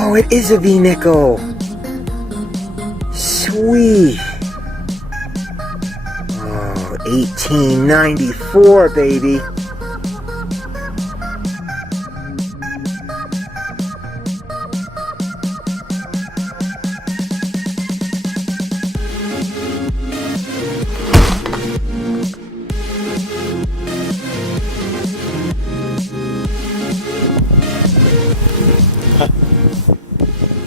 Oh, it is a V-nickel. Sweet. Oh, 1894, baby.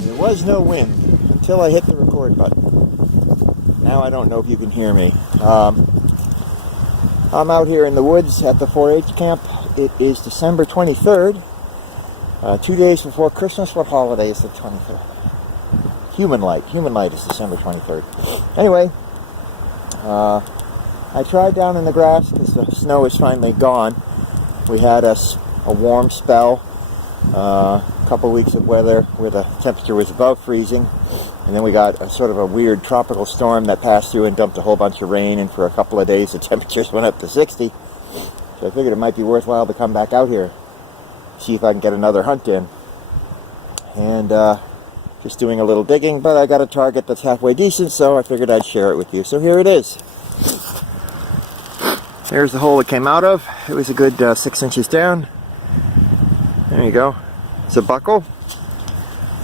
There was no wind until I hit the record button. Now I don't know if you can hear me. I'm out here in the woods at the 4-H camp. It is December 23rd, 2 days before Christmas. What holiday is the 23rd? Human Light. Human Light is December 23rd. Anyway, I tried down in the grass because the snow is finally gone. We had a warm spell. A couple weeks of weather where the temperature was above freezing, and then we got a sort of a weird tropical storm that passed through and dumped a whole bunch of rain, and for a couple of days the temperatures went up to 60. So I figured it might be worthwhile to come back out here, see if I can get another hunt in. And just doing a little digging, but I got a target that's halfway decent, so I figured I'd share it with you. So here it is. There's the hole it came out of. It was a good 6 inches down. There you go. It's a buckle.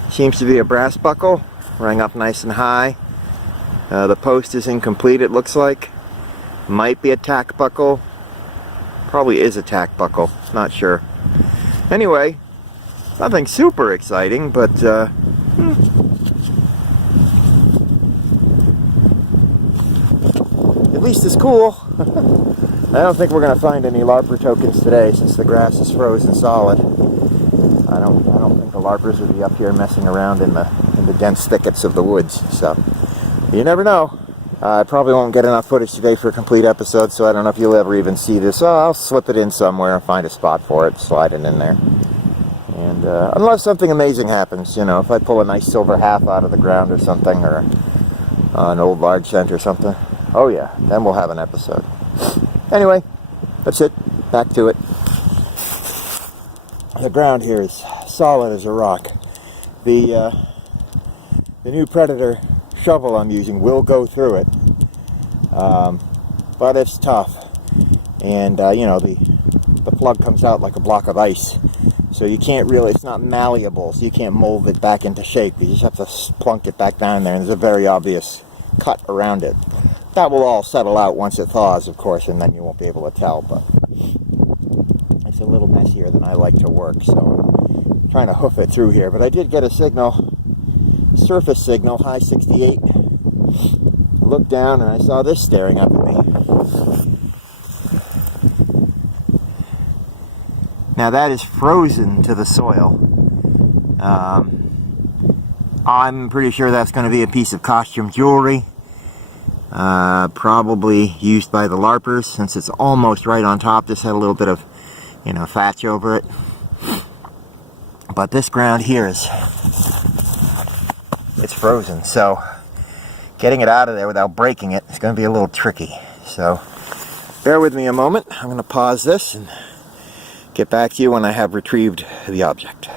Seems to be a brass buckle. Rang up nice and high. The post is incomplete, it looks like. Might be a tack buckle. Probably is a tack buckle. Not sure. Anyway, nothing super exciting, but at least it's cool. I don't think we're going to find any LARPer tokens today since the grass is frozen solid. I don't think the LARPers would be up here messing around in the dense thickets of the woods. So you never know. I probably won't get enough footage today for a complete episode, so I don't know if you'll ever even see this. So I'll slip it in somewhere and find a spot for it, slide it in there. And unless something amazing happens, you know, if I pull a nice silver half out of the ground or something, or an old large cent or something, oh yeah, then we'll have an episode. Anyway, that's it. Back to it. The ground here is solid as a rock. The new Predator shovel I'm using will go through it, but it's tough. And you know, the plug comes out like a block of ice, so you can't really. It's not malleable, so you can't mold it back into shape. You just have to plunk it back down there, and there's a very obvious cut around it. That will all settle out once it thaws, of course, and then you won't be able to tell, but it's a little messier than I like to work, so I'm trying to hoof it through here. But I did get a signal, surface signal, high 68. Looked down and I saw this staring up at me. Now that is frozen to the soil. I'm pretty sure that's going to be a piece of costume jewelry. Probably used by the LARPers, since it's almost right on top. This had a little bit of, you know, thatch over it. But this ground here is, it's frozen, so getting it out of there without breaking it is going to be a little tricky. So bear with me a moment. I'm going to pause this and get back to you when I have retrieved the object.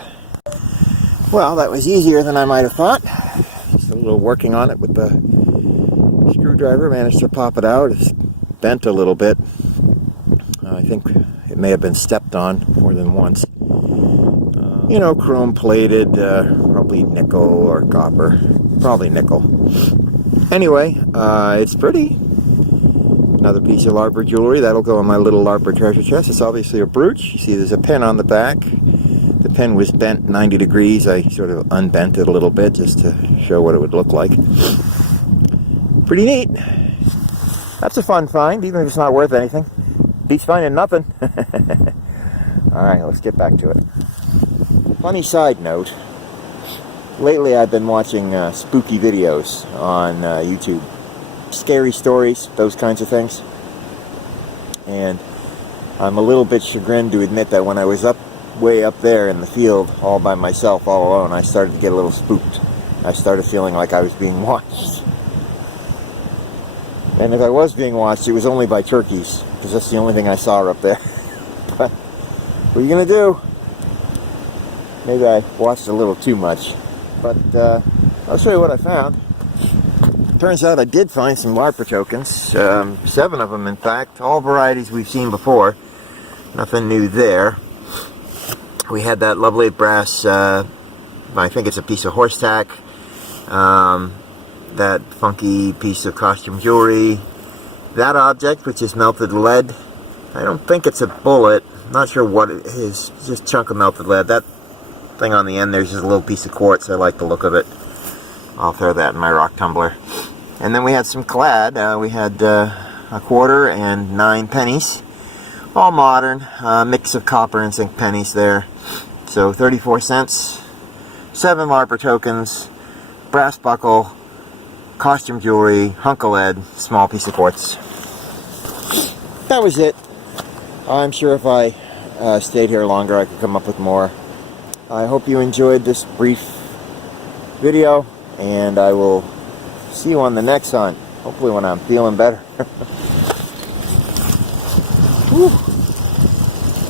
Well, that was easier than I might have thought. Just a little working on it with the screwdriver, managed to pop it out. It's bent a little bit. I think it may have been stepped on more than once. You know, chrome plated, probably nickel or copper. Probably nickel. Anyway, it's pretty. Another piece of LARPer jewelry. That'll go in my little LARPer treasure chest. It's obviously a brooch. You see there's a pin on the back. The pin was bent 90 degrees. I sort of unbent it a little bit just to show what it would look like. Pretty neat. That's a fun find, even if it's not worth anything. Beats finding nothing. Alright, let's get back to it. Funny side note. Lately I've been watching spooky videos on YouTube. Scary stories, those kinds of things. And I'm a little bit chagrined to admit that when I was way up there in the field, all by myself, all alone, I started to get a little spooked. I started feeling like I was being watched. And if I was being watched, it was only by turkeys, because that's the only thing I saw up there. But what are you going to do? Maybe I watched a little too much. But I'll show you what I found. Turns out I did find some LARPer tokens. 7 of them, in fact. All varieties we've seen before. Nothing new there. We had that lovely brass, I think it's a piece of horse tack. That funky piece of costume jewelry. That object, which is melted lead. I don't think it's a bullet. Not sure what it is. It's just a chunk of melted lead. That thing on the end there's just a little piece of quartz. I like the look of it. I'll throw that in my rock tumbler. And then we had some clad. We had a quarter and 9 pennies. All modern. Mix of copper and zinc pennies there. So 34 cents. 7 LARPer tokens. Brass buckle. Costume jewelry. Hunk of lead. Small piece of quartz. That was it. I'm sure if I stayed here longer I could come up with more. I hope you enjoyed this brief video, and I will see you on the next hunt, hopefully when I'm feeling better.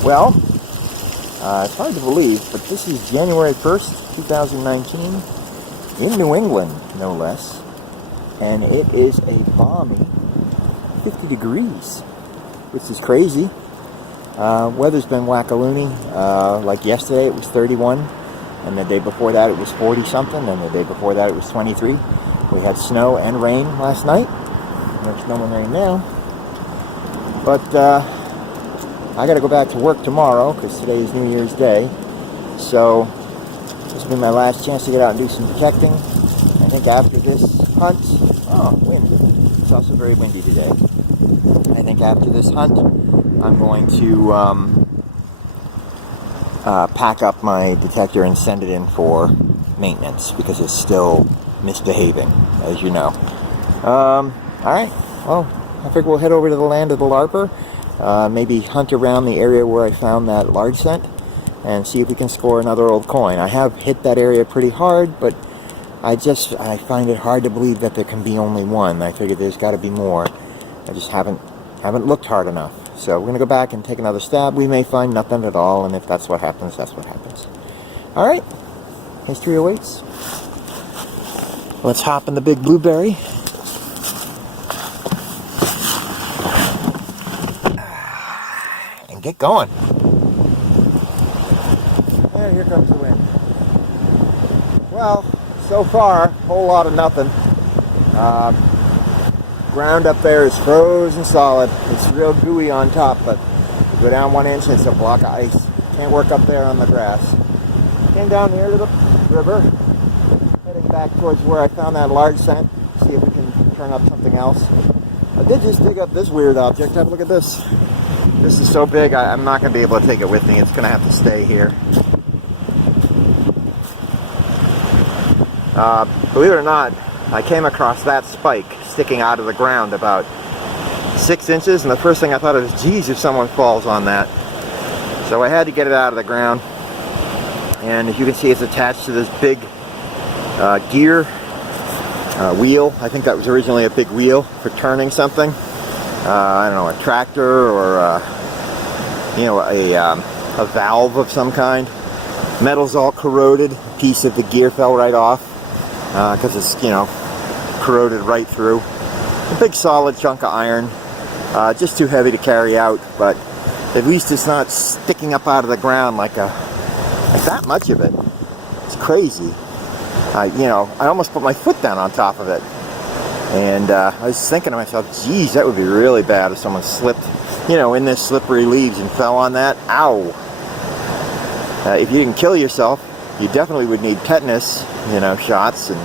Well, it's hard to believe, but this is January 1st, 2019, in New England, no less, and it is a balmy 50 degrees, which is crazy. Weather's been whack-a-loony. Like yesterday it was 31, and the day before that it was 40 something, and the day before that it was 23. We had snow and rain last night. There's snow and rain now. But I gotta go back to work tomorrow because today is New Year's Day. So this will be my last chance to get out and do some detecting. I think after this hunt, wind. It's also very windy today. I think after this hunt I'm going to pack up my detector and send it in for maintenance because it's still misbehaving, as you know. Alright, well, I figure we'll head over to the land of the LARPer, maybe hunt around the area where I found that large cent, and see if we can score another old coin. I have hit that area pretty hard, but I find it hard to believe that there can be only one. I figure there's got to be more. I just haven't looked hard enough. So we're going to go back and take another stab. We may find nothing at all, and if that's what happens, that's what happens. Alright, history awaits. Let's hop in the big blueberry. And get going. And here comes the wind. Well, so far, a whole lot of nothing. Ground up there is frozen solid. It's real gooey on top, but you go down 1 inch, it's a block of ice. Can't work up there on the grass. Came down here to the river, heading back towards where I found that large cent. See if we can turn up something else. I did just dig up this weird object. Have a look at this. This is so big, I'm not going to be able to take it with me. It's going to have to stay here. Believe it or not, I came across that spike sticking out of the ground about 6 inches, and the first thing I thought was, geez, if someone falls on that. So I had to get it out of the ground, and as you can see, it's attached to this big gear wheel. I think that was originally a big wheel for turning something. I don't know, a tractor or a valve of some kind. Metal's all corroded. A piece of the gear fell right off because it's, corroded right through. A big solid chunk of iron, just too heavy to carry out, but at least it's not sticking up out of the ground like that much of it. It's crazy. I almost put my foot down on top of it, and I was thinking to myself, geez, that would be really bad if someone slipped, in this slippery leaves and fell on that. Ow! If you didn't kill yourself, you definitely would need tetanus, shots and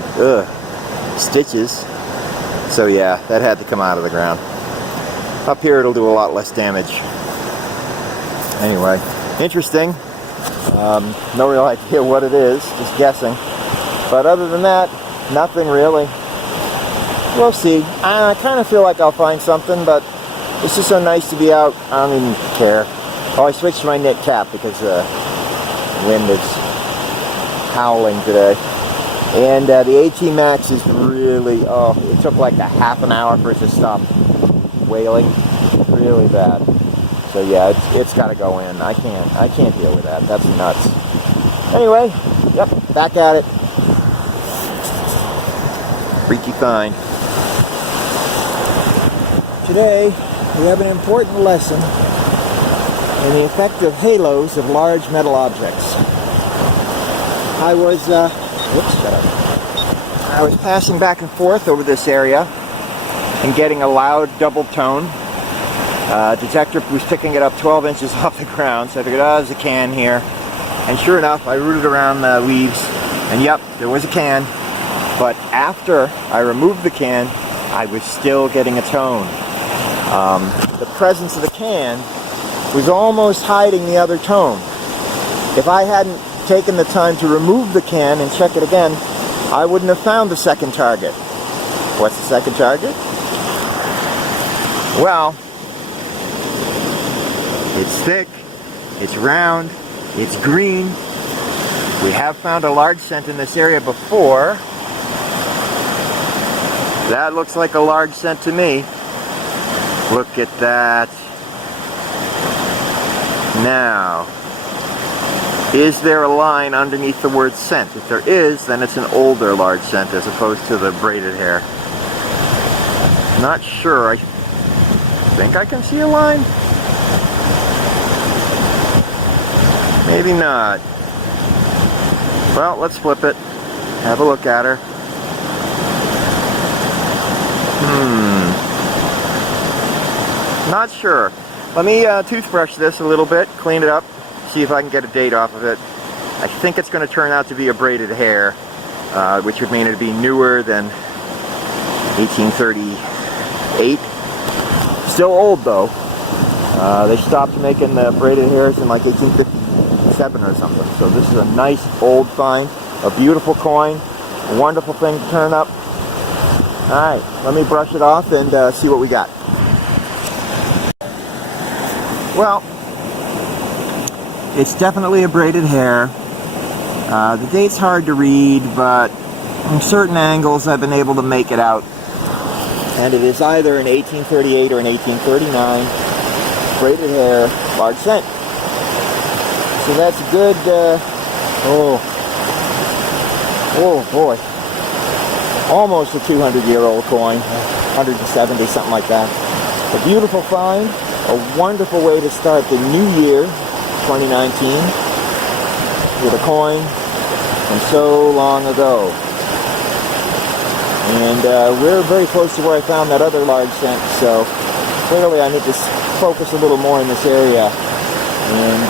stitches. So yeah, that had to come out of the ground. Up here it'll do a lot less damage. Anyway, interesting. No real idea what it is, just guessing. But other than that, nothing really. We'll see. I kind of feel like I'll find something, but it's just so nice to be out. I don't even care. Oh, I switched to my knit cap because the wind is howling today. And the AT Max is really, it took like a half an hour for it to stop wailing. Really bad. So yeah, it's got to go in. I can't deal with that. That's nuts. Anyway, yep, back at it. Freaky find. Today, we have an important lesson in the effect of halos of large metal objects. I was passing back and forth over this area and getting a loud double tone. Detector was picking it up 12 inches off the ground, so I figured, there's a can here. And sure enough, I rooted around the leaves, and yep, there was a can. But after I removed the can, I was still getting a tone. The presence of the can was almost hiding the other tone. If I hadn't taken the time to remove the can and check it again, I wouldn't have found the second target. What's the second target? Well, it's thick, it's round, it's green. We have found a large scent in this area before. That looks like a large scent to me. Look at that. Now, is there a line underneath the word scent? If there is, then it's an older large scent as opposed to the braided hair. Not sure. I think I can see a line. Maybe not. Well, let's flip it. Have a look at her. Not sure. Let me toothbrush this a little bit, clean it up, see if I can get a date off of it. I think it's going to turn out to be a braided hair, which would mean it'd be newer than 1838. Still old though. They stopped making the braided hairs in like 1857 or something. So this is a nice old find, a beautiful coin, a wonderful thing to turn up. Alright, let me brush it off and see what we got. Well, it's definitely a braided hair. The date's hard to read, but from certain angles I've been able to make it out. And it is either an 1838 or an 1839 braided hair, large cent. So that's a good, oh boy. Almost a 200-year-old coin, 170, something like that. A beautiful find, a wonderful way to start the new year, 2019, with a coin from so long ago. And we're very close to where I found that other large cent, so clearly I need to focus a little more in this area. And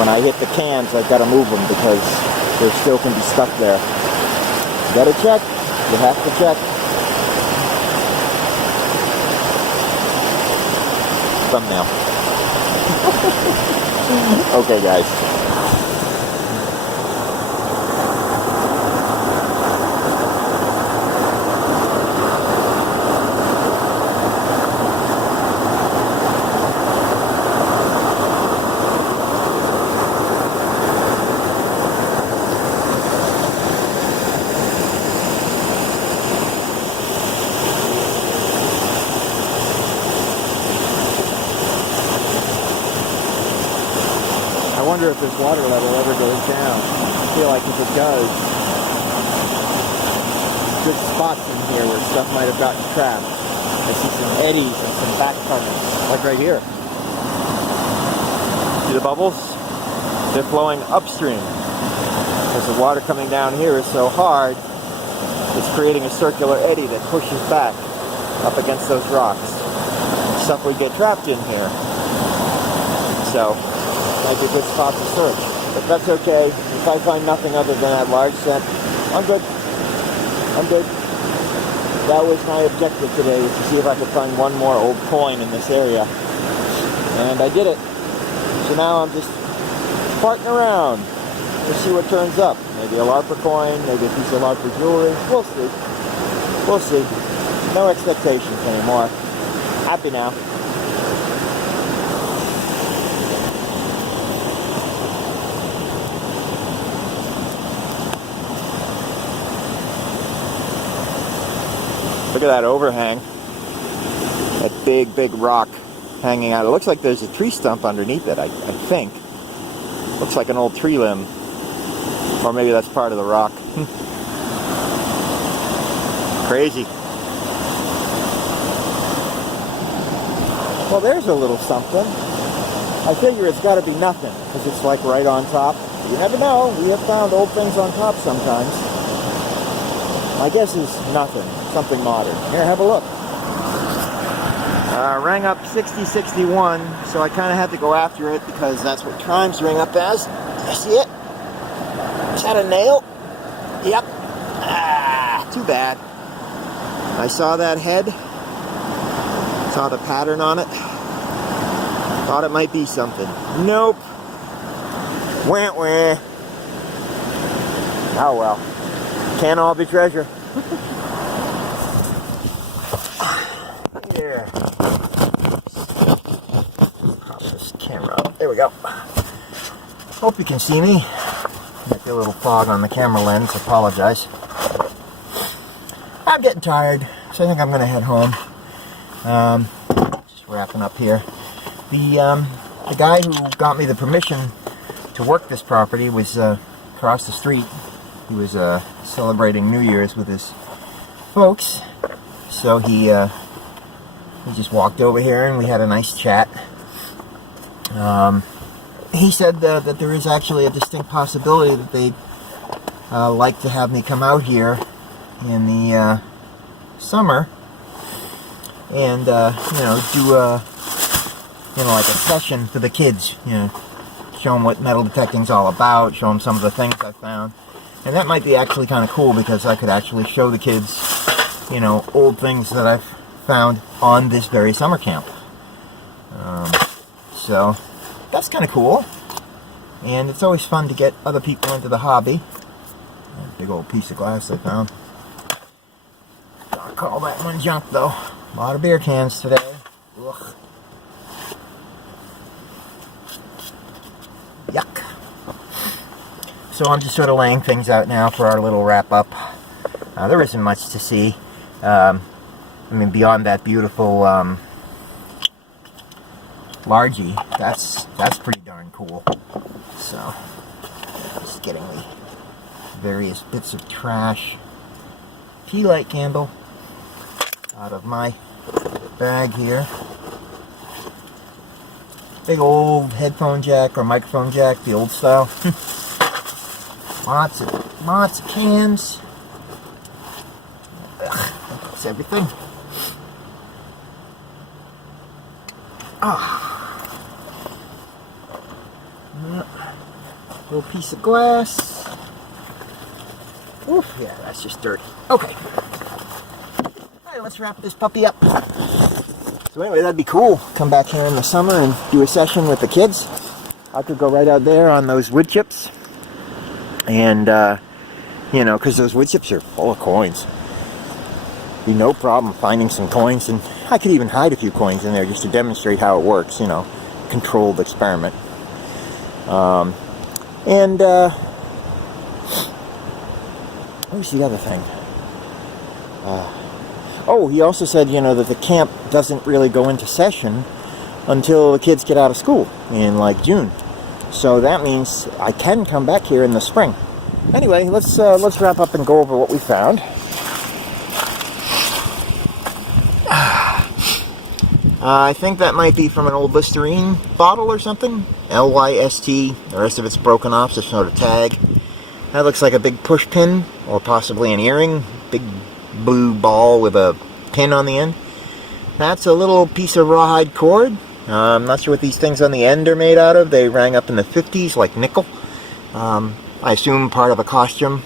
when I hit the cans, I've got to move them because they still can be stuck there. You gotta check. You have to check. Thumbnail. Okay, guys. I wonder if this water level ever goes down. I feel like if it does, good spots in here where stuff might have gotten trapped. I see some eddies and some back currents, like right here. See the bubbles? They're flowing upstream. Because the water coming down here is so hard, it's creating a circular eddy that pushes back up against those rocks. Stuff would get trapped in here. So, might be a good spot to search. But that's okay. If I find nothing other than that large scent, I'm good. I'm good. That was my objective today, was to see if I could find one more old coin in this area. And I did it. So now I'm just farting around to see what turns up. Maybe a LARPer coin, maybe a piece of LARPer jewelry. We'll see. We'll see. No expectations anymore. Happy now. Look at that overhang. That big, big rock hanging out. It looks like there's a tree stump underneath it, I think. Looks like an old tree limb. Or maybe that's part of the rock. Crazy. Well, there's a little something. I figure it's got to be nothing, because it's like right on top. You never know. We have found old things on top sometimes. My guess is nothing. Something modern. Here, have a look. Rang up 6061, so I kind of had to go after it because that's what chimes ring up as. You see it? Is that a nail? Yep. Ah, too bad. I saw that head. Saw the pattern on it. Thought it might be something. Nope. Wah wah. Oh well. Can't all be treasure. Here. Pop this camera up. There we go. Hope you can see me. Might be a little fog on the camera lens. Apologize. I'm getting tired, so I think I'm going to head home. Just wrapping up here. The guy who got me the permission to work this property was across the street. He was celebrating New Year's with his folks, so he just walked over here and we had a nice chat. He said that there is actually a distinct possibility that they'd like to have me come out here in the summer and do a like a session for the kids, show them what metal detecting's all about, show them some of the things I found. And that might be actually kind of cool because I could actually show the kids, old things that I've found on this very summer camp. So that's kind of cool. And it's always fun to get other people into the hobby. A big old piece of glass I found. Don't call that one junk though. A lot of beer cans today. Ugh. Yuck. So I'm just sort of laying things out now for our little wrap up. There isn't much to see. Beyond that beautiful Largy, that's pretty darn cool. So, just getting the various bits of trash. Tea light candle out of my bag here. Big old headphone jack or microphone jack, the old style. Lots of cans. Ugh, that's everything. Little piece of glass. Oof, yeah, that's just dirty. Okay. Alright, let's wrap this puppy up. So anyway, that'd be cool. Come back here in the summer and do a session with the kids. I could go right out there on those wood chips. And, because those wood chips are full of coins. Be no problem finding some coins. And I could even hide a few coins in there just to demonstrate how it works, controlled experiment. Where's the other thing? He also said, that the camp doesn't really go into session until the kids get out of school in, June. So that means I can come back here in the spring. Anyway, let's wrap up and go over what we found. I think that might be from an old Listerine bottle or something. LYST. The rest of it's broken off, so there's not a tag. That looks like a big push pin, or possibly an earring. Big blue ball with a pin on the end. That's a little piece of rawhide cord. I'm not sure what these things on the end are made out of. They rang up in the 50s, like nickel. I assume part of a costume,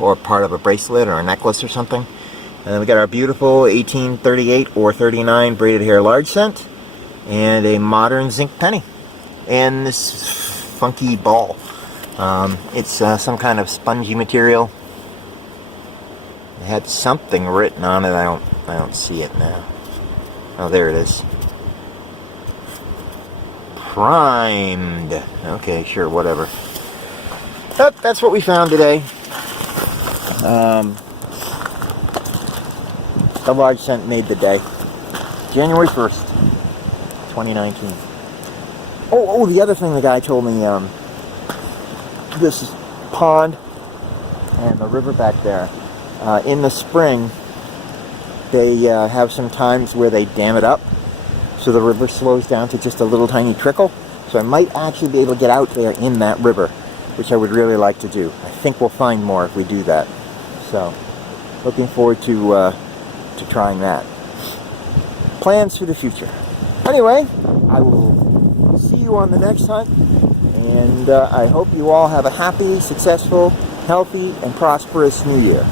or part of a bracelet or a necklace or something. And then we got our beautiful 1838 or 39 braided hair large cent, and a modern zinc penny, and this funky ball. It's some kind of spongy material. It had something written on it. I don't see it now. Oh, there it is. Primed. Okay, sure, whatever. But that's what we found today. The large cent made the day. January 1st, 2019. Oh, the other thing the guy told me, this pond and the river back there, in the spring, they have some times where they dam it up, so the river slows down to just a little tiny trickle. So I might actually be able to get out there in that river, which I would really like to do. I think we'll find more if we do that. So, looking forward to trying that. Plans for the future. Anyway, I will see you on the next hunt, and I hope you all have a happy, successful, healthy, and prosperous new year.